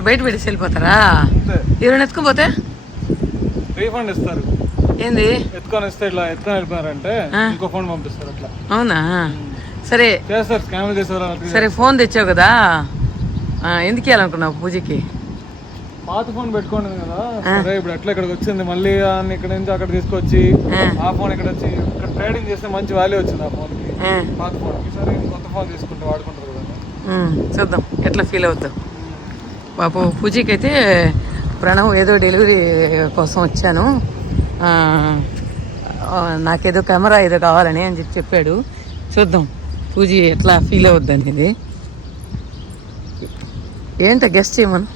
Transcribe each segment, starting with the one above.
అటు బయట పెట్టి వెళ్ళిపోతారా? ఎవరైనా ఎత్తుకుపోతే రీఫండ్ ఇస్తారు. ఏంది ఎత్తుకొని ఇస్తే ఇట్లా ఎత్తుకొని వెళ్ళిపోయారంటే ఇంకో ఫోన్ పంపిస్తారు. అట్లా అవునా? సరే చేస్తారు, స్కామ్ చేస్తారు. సరే ఫోన్ తెచ్చావు కదా, ఎందుకు ఇవ్వాలనుకున్నావు పూజకి? పాత ఫోన్ పెట్టుకోండి కదా. సరే ఇప్పుడు ఎట్లా ఇక్కడికి వచ్చింది, మళ్ళీ ఇక్కడ నుంచి అక్కడ తీసుకొచ్చి ఆ ఫోన్ ఇక్కడ వచ్చి ఇక్కడ ట్రేడింగ్ చేస్తే మంచి వాల్యూ వచ్చింది ఆ ఫోన్ కి, పాత ఫోన్ కి. సరే కొత్త ఫోన్ తీసుకుంటే వాడుకుంటారు కదా. చూద్దాం ఎట్లా ఫీల్ అవుతావు. పాపం పూజకి అయితే ప్రణవ్ ఏదో డెలివరీ కోసం వచ్చాను, నాకేదో కెమెరా ఏదో కావాలని అని చెప్పాడు. చూద్దాం పూజ ఎట్లా ఫీల్ అవుద్ది అనేది. ఏంటో గెస్ట్ చేయమను.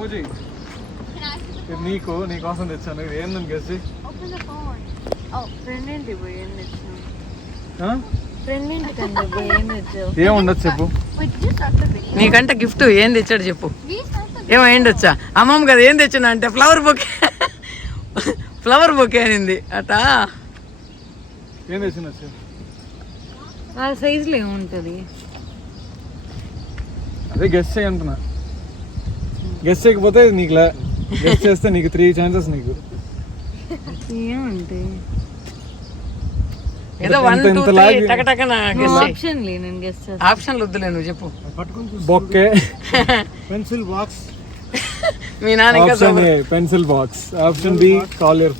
పూజీ నీకోసం తెచ్చాను, ఇది ఏందని గెస్ట్ చేయి. ఏముండొచ్చు చెప్పు. నీకంటే గిఫ్ట్ ఏం తెచ్చాడు చెప్పు. ఏమైండొచ్చా? అమ్మమ్మ కదా ఏం తెచ్చాను అంటే ఫ్లవర్ బొకే, ఫ్లవర్ బొకే అనింది అట. ఏం తెచ్చిండొచ్చు? ఆ సైజులో ఏముంటుంది అదే గెస్ట్ చేయి అంటున్నా. గెస్ట్ చేయకపోతే నీకు గెస్ట్ చేస్తే నీకు 3 chances. నీకు ఏమంటే ఏదో 1 2 3 టకటకన ఆప్షన్లు వద్దులే, నువ్వు చెప్పు. బొక్కే, పెన్సిల్ బాక్స్. మీ నాన్న option A pencil box, option B collar.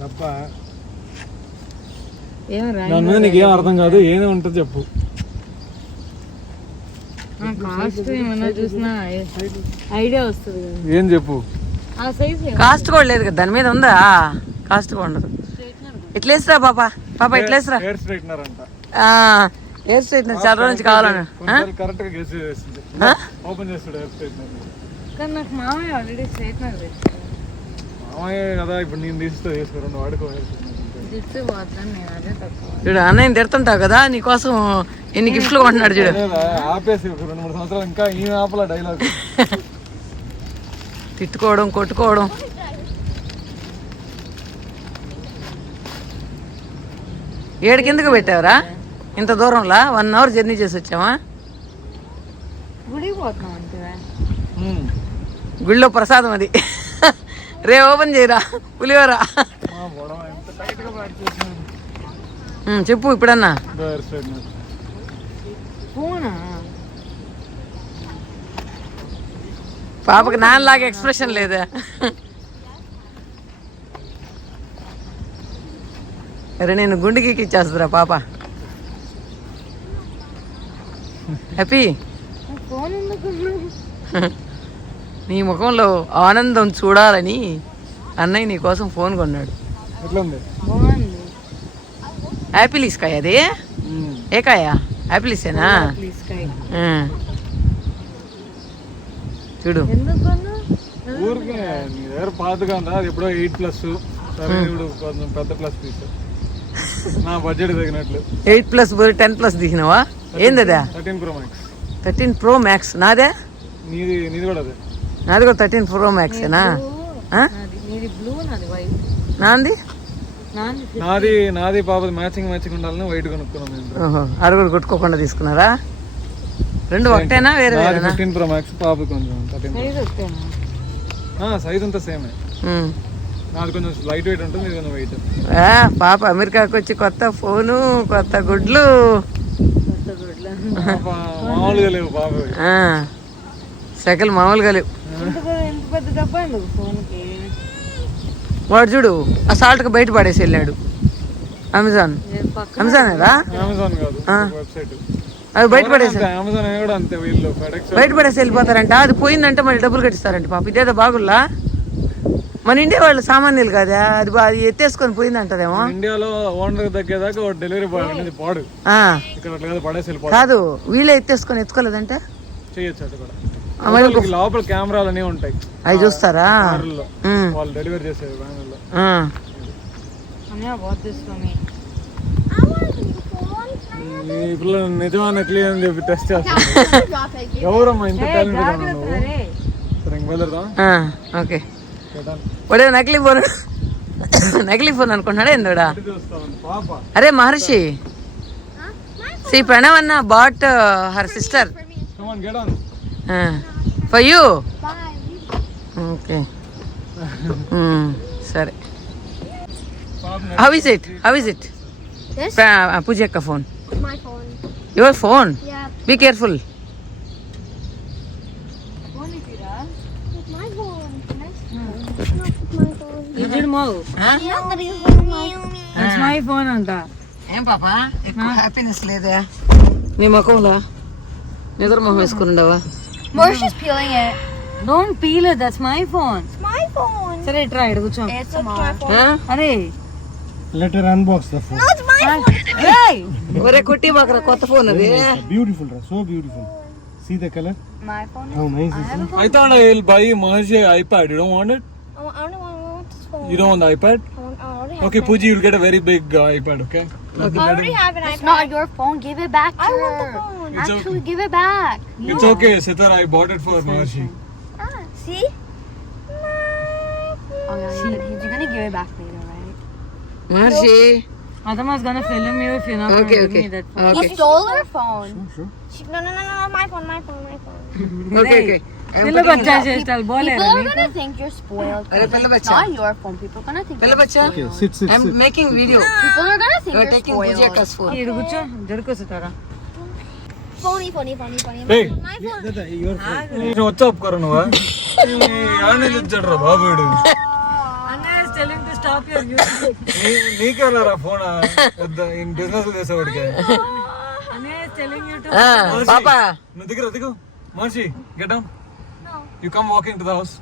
తప్ప దాని మీద నీకు ఏం అర్థం కాదు, ఏదో ఉంటుంది చెప్పు. ఐడియా వస్తుంది. ఏం చెప్పు. కాస్ట్ కూడా లేదు కదా దాని మీద, ఉందా? కాస్ట్ కూడా ఉండదు. ఇట్లేసరా పాపా, పాపా ఇట్లేసరా. హెయిర్ స్ట్రైట్నర్ అంట. హెయిర్ స్ట్రైట్నర్ చాలా రోజు నుంచి కావాలని కరెక్ట్ గా గెస్ చేసింది. ఓపెన్ చేస్తాడు హెయిర్ స్ట్రైట్నర్. కానీ నాకు మామయ్య ఆల్రెడీ స్ట్రైట్నర్ మామయ్య కదా, ఇప్పుడు నేను తీస్తూ చేసుకోండి వాడుకో. చూడు అన్నయ్య తిడుతుంటావు కదా, నీకోసం ఎన్ని గిఫ్ట్లు కొంటున్నాడు చూడు. ఆపేసి 2-3 సంవత్సరాలు ఇంకా ఈ ఆపల డైలాగ్. తిట్టుకోవడం కొట్టుకోవడం. ఏడు కిందకు పెట్టావురా ఇంత దూరంలో? 1 hour జర్నీ చేసి వచ్చావా? గుడికి పోతున్నాం అంటే గుడిలో ప్రసాదం అది. రే ఓపెన్ చేయరా పులిహోర. చెప్పు ఇప్పుడన్నా. పాపకి నాన్నలాగా ఎక్స్ప్రెషన్ లేదా? అరే నేను గుండెకి ఇచ్చేస్తుందిరా పాప. హ్యాపీ నీ ముఖంలో ఆనందం చూడాలని అన్నయ్య నీ కోసం ఫోన్ కొన్నాడు. యాపిల్ ఇస్కాయ అది? ఏ కాయ? యాపిల్ ఇస్తేనా? చూడు ఊరికి నీ దగ్గర పాతగా ఉందా? అది ఎప్పుడో 8+. సరే ఇప్పుడు కొంచెం పెద్ద ప్లస్ తీసా, నా బడ్జెట్ తగినట్లు. 8+ 10+ తీసినావా? ఏందదా? 13 Pro Max. 13 Pro Max నాదే? నీది కూడా అదే. నాది కూడా 13 Pro Max ఏనా? నాది పాపది మ్యాచింగ్ ఉండాలని వైట్ కొనుక్కున్నాం. అడుగులు కొట్టుకోకుండా తీసుకున్నారా? రెండు ఒకటేనా వేరే? 15 Pro Max, పాపది కొంచెం 13. సైజ్ అంతా సేమే. నాది కొంచెం లైట్ వెయిట్ ఉంటుంది, ఇది కొంచెం వెయిట్. పాప అమెరికాకి వచ్చి కొత్త ఫోను, కొత్త గుడ్లు. మామూలుగా లేవు పాప, సెకలు మామూలుగా లేవు. వాడు చూడు అసాల్ట్ గా బయట పడేసి వెళ్ళాడు. అమెజాన్ రా? అమెజాన్ కాదు, వెబ్సైట్. అది బయట పడేసి బయట పడేసి వెళ్ళిపోతారంట. అది పోయిందంటే మరి డబ్బులు కట్టిస్తారంట. పాప ఇదేదో బాగుల్లా, మన ఇండియా వాళ్ళు సామాన్యులు కదా, అది ఎత్తేసుకొని పోయిందంటదేమో. ఇండియాలో ఓనర్ దగ్గరదాకా డెలివరీ బాయ్ అనేది పాడు, ఇక్కడ పడేసి కాదు వీళ్ళే ఎత్తుకోలేదంటే చేయొచ్చు. అది కూడా లోపల కెమెరాలు అనేవి ఉంటాయి, అవి చూస్తారా వాళ్ళు డెలివరీ చేసేది వ్యాన్లో. ఈ పిల్ల నిజమా నకిలీ అని చెప్పి టెస్ట్ చేస్తాను. ఎవరమ్మా ఇంత టాలెంట్ నువ్వు? సరే ఇంక వెళ్దాం. ఓకే వాడే నకిలీ ఫోన్ అనుకుంటున్నాడా ఎందుడా? అరే మహర్షి, శ్రీ ప్రణవ్ అన్న but her sister Come on, get on. For you Bye. Okay సరే. How is it This? Pooja యొక్క phone, My phone. Your phone, Yeah. Be careful. It's my phone. It's my phone. My phone అంట. ఏం పాపా ఎక్కువ happiness లేదా నీ ముఖంలో? నిద్ర మొహం వేసుకున్నావా? Marsha's peeling it. Don't peel it, that's my phone. It's my phone. సరే ట్రై ఇటు కూర్చో. It's my phone. అరే Let her unbox the phone. No, it's my phone. ఏయ్ ఒరే కుట్టి బాకరా కొత్త ఫోన్ అది. Beautiful, so beautiful. See the color? My phone. How nice is it? I thought I'll buy Maharshi iPad. You don't want it? I don't want this phone. You don't want the iPad? I already have Okay, an Pooji, you'll get a very big iPad, okay? iPad. I already have an iPad. It's not your phone. Give it back to I want her. the phone. It's Actually, okay. give it back. It's okay, Sitar. I bought it for Maharshi. See? Oh yeah, you're gonna give it back later, right? Maharshi Adam was gonna film you if you're not okay gonna okay give me that phone. Okay He stole her phone. No, my phone. Okay okay. పిల్ల బచ్చా చేస్తాడు బోలే. People are gonna think you're spoiled. అరే పిల్ల It's Bachcha, not your phone. People are gonna think పిల్ల you're బచ్చా, Okay, sit. I'm making video, People are gonna think you are you're taking Pooja spoiled. యక్కస్ phone. ఇటు కూర్చో జరుకోసుతారా. Phony. Hey, My phone. నేను వచ్చా ఒప్పుకోరా నువ్వా? ఆడనే తెచ్చాడురా బాబు వీడు. అన్నయ్య is telling to stop your music. నీకెళ్ళారా ఫోన్ బిజినెస్ చేసేవాడికి? అన్నయ్య is telling you to పాపా నువ్వు దిగు Maharshi get down. You come walking to the house.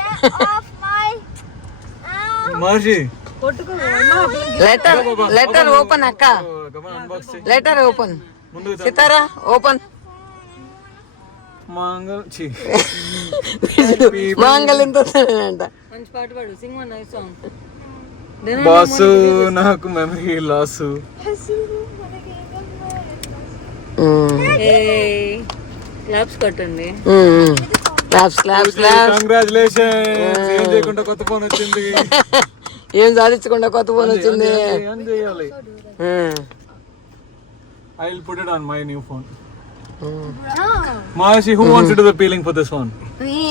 Get off my. Maharshi కొట్టుకో. లెటర్ ఓపెన్ అక్క, అన్బాక్స్ చేయి. Letter open. ముందుకు రా. సితారా ఓపెన్. మాంగళ్యంతో అంట. మంచి పాట పాడు, sing one nice song. Boss నాకు మెమరీ లాసు. క్లాప్స్ కొట్టండి. Claps claps claps. కంగ్రాచులేషన్స్. ఏం చేయకుండా కొత్త ఫోన్ వచ్చింది. ఏం సాధించకుండా కొత్త ఫోన్ వచ్చింది. ఏం చేయాలి? I will put it on my new phone. Maharshi, who wants to do the peeling for this one? Me.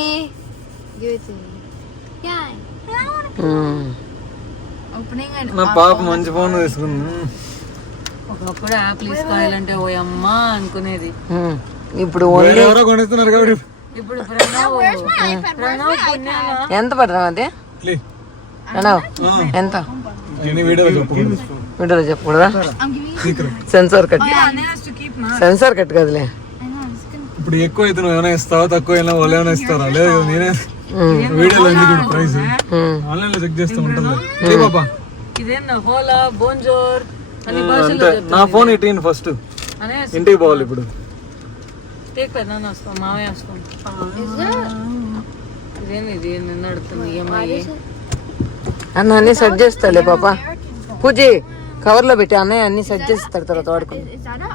Give it to me. Yeah. Opening and నా పాప మంచి ఫోన్ తీసుకుంది. ఒకప్పుడు యాప్ తీసుకోవాలంటే ఓ అమ్మా అనుకునేది. ఇప్పుడు వేరే ఎవరో కొనేస్తున్నారు కాబట్టి ఇప్పుడు ప్రణవ్ ఎంత పడరా అది? లే. ప్రణవ్ ఎంత? దీని వీడియోలో చెప్పు. వీడియోలో చెప్పకూడదా? సెన్సార్ కట్, సెన్సార్ కట్ కదలే. ఇప్పుడు ఎక్కువ అయితే నువ్వు ఏమైనా ఇస్తావా, తక్కువ అయినా వాళ్ళు ఏమైనా ఇస్తారా? లేదు నేనే వీడియోలో ఎందుకు ప్రైస్ ఆన్లైన్ లో చెక్ చేస్తూ ఉంటుంది. లే బాబా, ఇదేనా హోలా బోంజోర్ అని భాషలో అంటే నా ఫోన్ ఎయిటీన్ ఫస్ట్ ఇంటికి పోవాలి ఇప్పుడు. టేక్ పెద్దనాన్న వస్తాం, మామయ్య వస్తాం. ఇదేంది ఇది నిన్న అడుగుతుంది ఈఎంఐ. అన్న అన్ని సెట్ చేస్తాలే పాప. పూజీ కవర్ లో పెట్టి అన్నయ్య అన్ని సెట్ చేస్తాడు తర్వాత వాడుకుని. is that a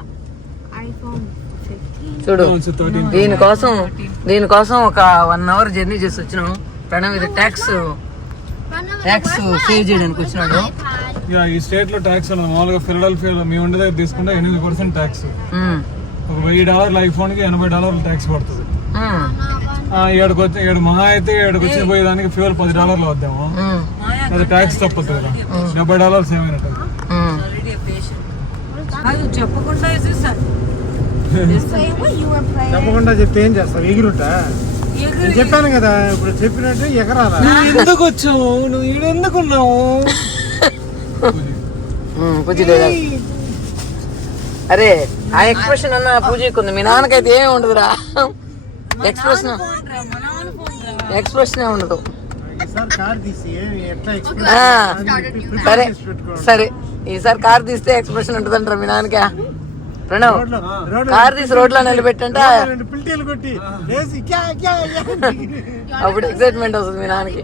iPhone 15? చూడు, 13. దీనికోసం ఒక 1 hour జర్నీ చేసి వచ్చినాం. ప్రణవ్ ఇది ట్యాక్స్ సేవ్ చేయడానికి వచ్చినాడు. యా, ఈ స్టేట్ లో ట్యాక్స్ ఉన్నది. మామూలుగా ఫిలడెల్ఫియాలో మీ ఉండే దగ్గర తీసుకుంటే 8% ట్యాక్స్. ఒక $1000 ఐఫోన్ కి $80 ట్యాక్స్ పడుతుంది. ఏడుకు వచ్చి మహా అయితే ఏడుకు వచ్చి పోయేదానికి ఫ్యూల్ $10 వద్దాము. అది ట్యాక్స్ తప్పదు కదా, $70 సేవ్ అయినట్టు. అది చెప్పకుండా చెప్పకుండా చెప్తే ఏం చేస్తావు? ఎగురుంటా నేను చెప్పాను కదా, ఇప్పుడు చెప్పినట్టు ఎగరాలా? ఎందుకు వచ్చావు నువ్వు? ఈడ ఎందుకున్నావు? పూజ లేదా? అరే ఆ ఎక్స్ప్రెషన్ అన్న పూజకి ఉంది, మీ నాన్నకైతే ఏమి ఉండదురా. ఎక్స్ప్రెషన్ ఉండదు. ఈసారి కార్ తీసి ఎట్లా సరే సరే, ఈసారి కార్ తీస్తే ఎక్స్ప్రెషన్ ఉంటుంది అంటారా మీ నాన్నకి? ప్రణవ్ కార్ తీసి రోడ్లో నిలబెట్టంట, పిల్టీలు కొట్టి వేసి క్యా క్యా అప్పుడు ఎక్సైట్మెంట్ వస్తుంది మీ నాన్నకి.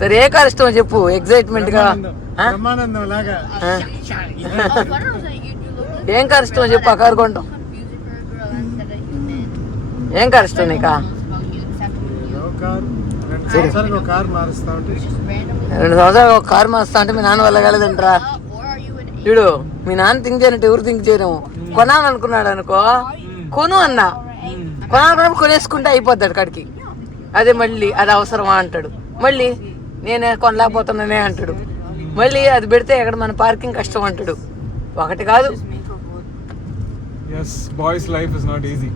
సరే ఏ కార్ ఇష్టం చెప్పు ఎక్సైట్మెంట్ గా. బ్రహ్మానందం లాగా ఏం కార్ ఇష్టం చెప్పు, ఆ కార్ కొంటాం. ఏం కార్ ఇష్టం నీకా? కారు 2 సంవత్సరాలకు ఒక కారు మారుస్తా ఉంటే 2 సంవత్సరాలు ఒక కారు మారుస్తా అంటే మీ నాన్న వల్ల కాలేదంటరా. చూడు, మీ నాన్న థింక్ చేయనట్టు ఎవరు థింక్ చేయరేమో. కొనాలనుకున్నాడు అనుకో, కొను అన్నా, కొనాలనుకున్నప్పుడు కొనేసుకుంటే అయిపోద్ది అక్కడికి. అదే మళ్ళీ అది అవసరమా అంటాడు, మళ్ళీ నేనే కొనలేకపోతున్నానే అంటాడు, మళ్ళీ అది పెడితే ఎక్కడ మన పార్కింగ్ కష్టం అంటాడు. ఒకటి కాదు. Yes, boys life is not easy.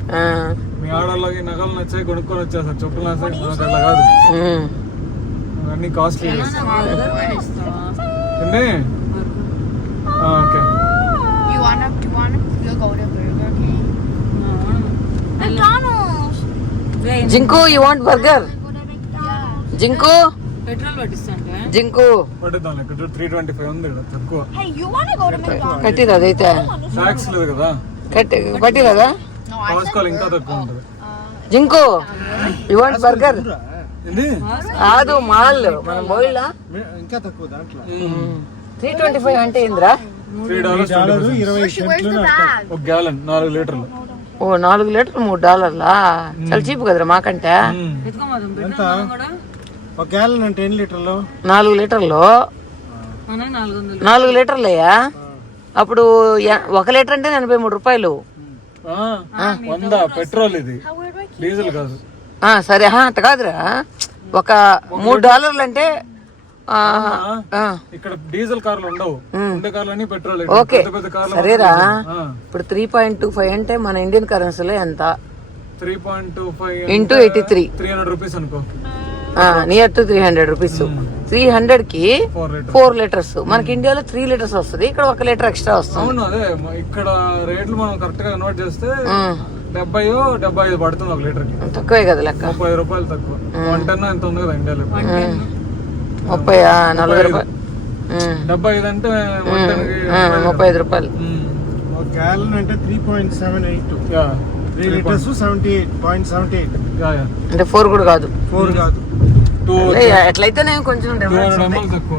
మీ ఆడవాళ్ళకి నగలు నచ్చాయి కొనుక్కొని వచ్చేస్తారు, చెప్పులు నచ్చాయి, మనకు అట్లా కాదు, అన్ని కాస్ట్లీ. అండి okay, You wanna? We'll go to Burger King. McDonald's. జింకు యూ వాంట్ బర్గర్? జింకు పెట్రోల్ పట్టిస్తాంటే జింకు పట్టుద్దాం, ఇక్కడ 325 ఉంది ఇక్కడ తక్కువ. Hey, you wanna go to McDonald's? కట్టిదా అదైతే? ట్యాక్స్ లేదు కదా, పట్టిదా? కాసుకోవాలి, ఇంకా తక్కువ ఉంటుంది. Zinc you want burger? ఏంది? కాదు, మాల్ మనం పోయిలా ఇంకా తక్కువ దాంట్లో 325 అంటే ఏంద్రా? $3 $20 Where's the bag? ఒక గ్యాలన్ 4 లీటర్లు. ఓ 4 లీటర్లు $3 చాలా చీప్ కదరా మాకంటే. ఎత్తుకోమాదం ఎంత? పెట్రోల్ కూడా ఒక గ్యాలన్ అంటే ఎన్ని లీటర్లు? 4 లీటర్లు మనకి 400. 4 లీటర్లయ్యా. అప్పుడు 1 లీటర్ అంటే 83 రూపాయలు. 100 పెట్రోల్, ఇది డీజిల్ కాదు. సరే అట్ట కాదురా, ఒక $3 అంటే ఇక్కడ డీజిల్ కార్లు ఉండవు, ఉండే కార్లు అన్ని పెట్రోల్. ఓకే పెద్ద కార్లు సరేరా. ఇప్పుడు 3.25 అంటే మన ఇండియన్ కరెన్సీలో ఎంత? 3.25 ఇంటూ 83 300 రూపీస్ అనుకో, నియర్ టు 300 రూపీస్. 300 కి 4 4 లీటర్స్. మనకి ఇండియాలో 3 లీటర్స్ వస్తుంది, ఇక్కడ 1 లీటర్ ఎక్స్ట్రా వస్తుంది. అవును అదే ఇక్కడ రేట్లు మనం కరెక్ట్ గా కన్వర్ట్ చేస్తే 70-75 పడుతుంది 1 లీటర్ కి. తక్కువే కదా లెక్క. 30 రూపాయలు తక్కువ. 110 ఎంత ఉంది కదా ఇండియాలో. 30 40 రూపాయలు. 75 అంటే 35 రూపాయలు. ఒక గ్యాలన్ అంటే 3.78. 3 లీటర్స్ 78.78. అంటే 4 కూడా కాదు. 4 కాదు. ఎట్లయితే నేను కొంచెం 200 ml తక్కువ.